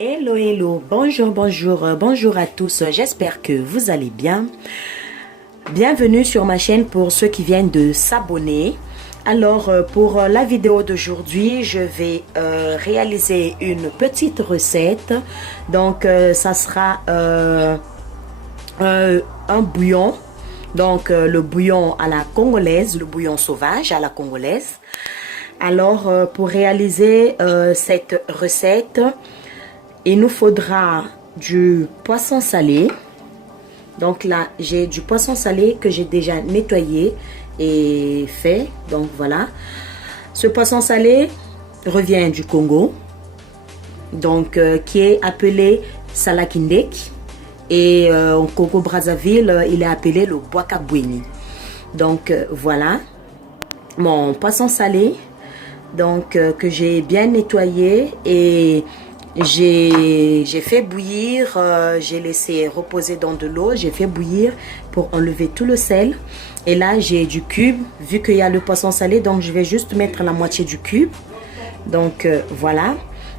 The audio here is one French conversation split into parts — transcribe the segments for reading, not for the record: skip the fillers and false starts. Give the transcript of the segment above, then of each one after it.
Hello, hello, bonjour, bonjour, bonjour à tous, j'espère que vous allez bien. Bienvenue sur ma chaîne pour ceux qui viennent de s'abonner. Alors, pour la vidéo d'aujourd'hui, je vais réaliser une petite recette. Donc, ça sera un bouillon. Donc, le bouillon à la congolaise, le bouillon sauvage à la congolaise. Alors, pour réaliser cette recette, il nous faudra du poisson salé. Donc là, j'ai du poisson salé que j'ai déjà nettoyé et fait. Donc voilà. Ce poisson salé revient du Congo. Donc qui est appelé salakindek. Et au Congo-Brazzaville, il est appelé le boakabweni. Donc voilà. Mon poisson salé. Donc que j'ai bien nettoyé et j'ai fait bouillir, j'ai laissé reposer dans de l'eau, j'ai fait bouillir pour enlever tout le sel. Et là, j'ai du cube, vu qu'il y a le poisson salé, donc je vais juste mettre la moitié du cube. Donc voilà.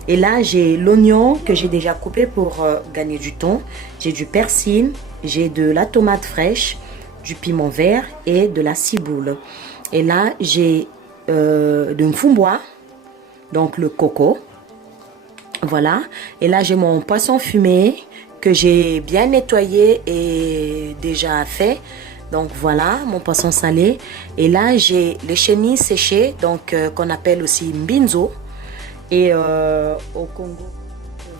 Et là, j'ai l'oignon que j'ai déjà coupé pour gagner du temps. J'ai du persil, j'ai de la tomate fraîche, du piment vert et de la ciboule. Et là, j'ai de mfumboa, donc le coco. Voilà, et là j'ai mon poisson fumé que j'ai bien nettoyé et déjà fait. Donc voilà, mon poisson salé. Et là j'ai les chenilles séchées, donc qu'on appelle aussi mbinzo. Et au Congo,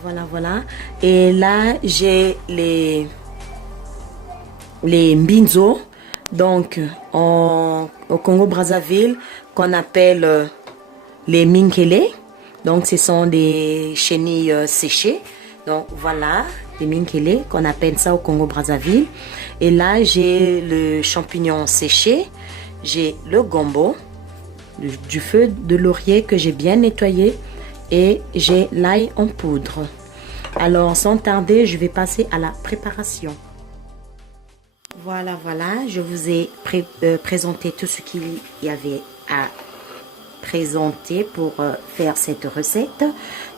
voilà, voilà. Et là j'ai les mbinzo, donc au Congo-Brazzaville, qu'on appelle les minkele. Donc, ce sont des chenilles séchées. Donc, voilà, les minkele, qu'on appelle ça au Congo-Brazzaville. Et là, j'ai le champignon séché. J'ai le gombo, du feu de laurier que j'ai bien nettoyé. Et j'ai l'ail en poudre. Alors, sans tarder, je vais passer à la préparation. Voilà, voilà, je vous ai présenté tout ce qu'il y avait à présenter pour faire cette recette.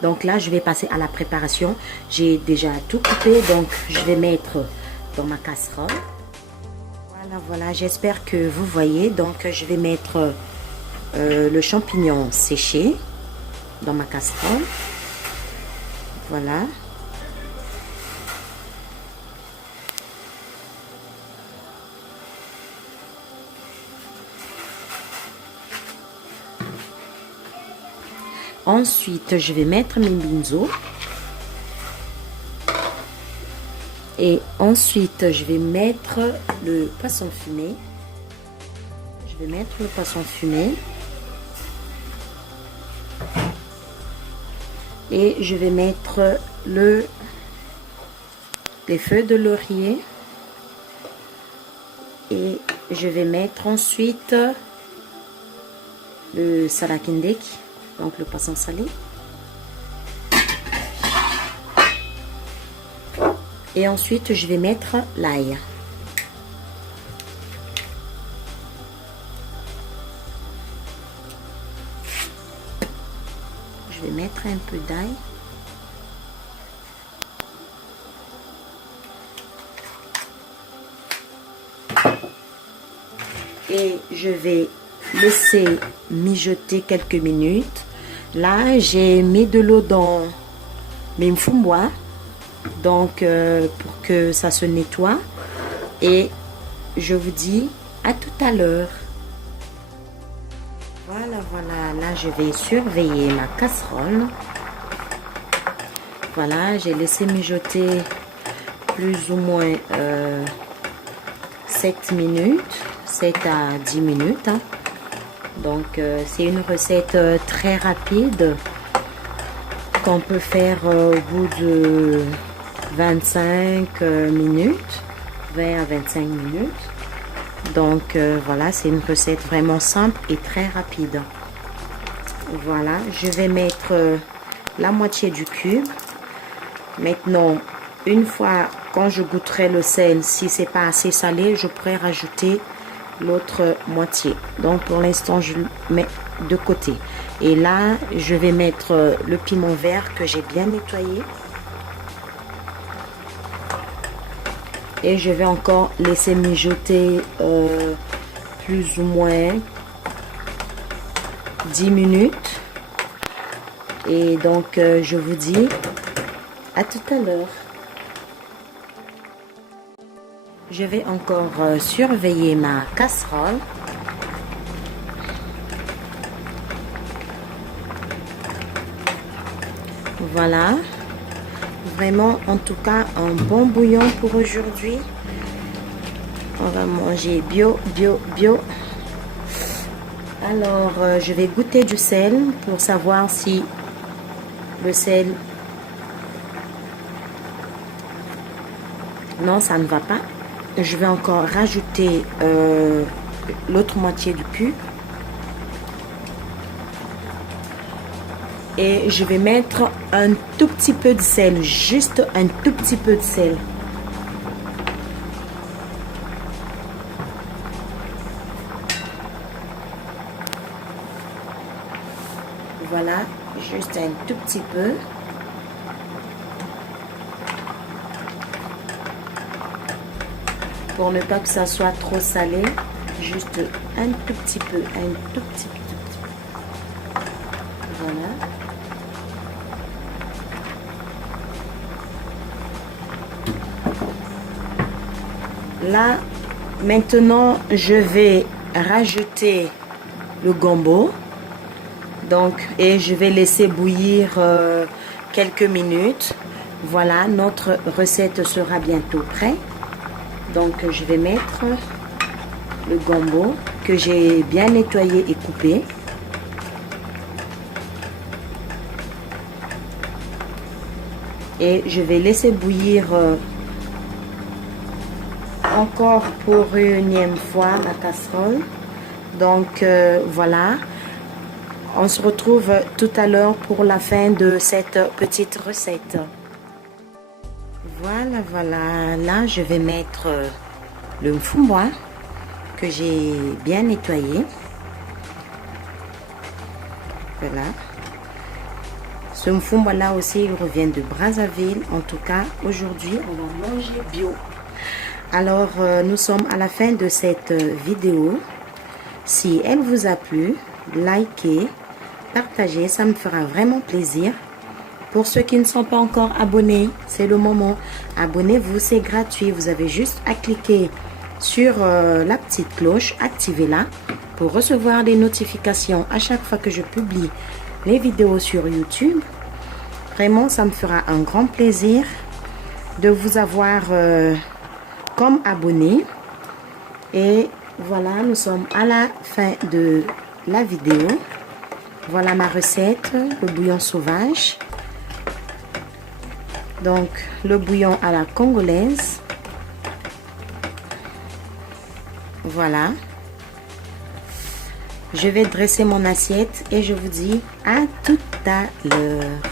Donc là je vais passer à la préparation. J'ai déjà tout coupé, donc je vais mettre dans ma casserole. Voilà, voilà, j'espère que vous voyez. Donc je vais mettre le champignon séché dans ma casserole. Voilà. Ensuite, je vais mettre mes mbinzo. Et ensuite, je vais mettre le poisson fumé. Je vais mettre le poisson fumé. Et je vais mettre les feuilles de laurier. Et je vais mettre ensuite le salakindek. Donc le poisson salé. Et ensuite, je vais mettre l'ail. Je vais mettre un peu d'ail. Et je vais laisser mijoter quelques minutes. Là, j'ai mis de l'eau dans mes mfumboa, donc pour que ça se nettoie. Et je vous dis à tout à l'heure. Voilà, voilà, là je vais surveiller ma casserole. Voilà, j'ai laissé mijoter plus ou moins 7 minutes, 7 à 10 minutes. Hein. Donc c'est une recette très rapide qu'on peut faire au bout de 25 minutes, 20 à 25 minutes. Donc voilà, c'est une recette vraiment simple et très rapide. Voilà, je vais mettre la moitié du cube. Maintenant, une fois quand je goûterai le sel, si c'est pas assez salé, je pourrais rajouter l'autre moitié. Donc pour l'instant je le mets de côté. Et là je vais mettre le piment vert que j'ai bien nettoyé. Et je vais encore laisser mijoter plus ou moins 10 minutes. Et donc, je vous dis à tout à l'heure. Je vais encore surveiller ma casserole. Voilà. Vraiment, en tout cas, un bon bouillon pour aujourd'hui. On va manger bio, bio, bio. Alors, je vais goûter du sel pour savoir si le sel... Non, ça ne va pas. Je vais encore rajouter l'autre moitié du cube. Et je vais mettre un tout petit peu de sel, juste un tout petit peu de sel. Voilà, juste un tout petit peu. Pour ne pas que ça soit trop salé, juste un tout petit peu, un tout petit peu. Voilà. Là, maintenant, je vais rajouter le gombo. Donc, et je vais laisser bouillir quelques minutes. Voilà, notre recette sera bientôt prête. Donc, je vais mettre le gombo que j'ai bien nettoyé et coupé. Et je vais laisser bouillir encore pour une énième fois la casserole. Donc, voilà. On se retrouve tout à l'heure pour la fin de cette petite recette. Voilà, voilà. Là, je vais mettre le mfumwa que j'ai bien nettoyé. Voilà. Ce mfumwa là aussi, il revient de Brazzaville. En tout cas, aujourd'hui, on va manger bio. Alors, nous sommes à la fin de cette vidéo. Si elle vous a plu, likez, partagez, ça me fera vraiment plaisir. Pour ceux qui ne sont pas encore abonnés, c'est le moment. Abonnez-vous, c'est gratuit. Vous avez juste à cliquer sur la petite cloche, activez-la pour recevoir des notifications à chaque fois que je publie les vidéos sur YouTube. Vraiment, ça me fera un grand plaisir de vous avoir comme abonné. Et voilà, nous sommes à la fin de la vidéo. Voilà ma recette, le bouillon sauvage. Donc, le bouillon à la congolaise. Voilà. Je vais dresser mon assiette et je vous dis à tout à l'heure.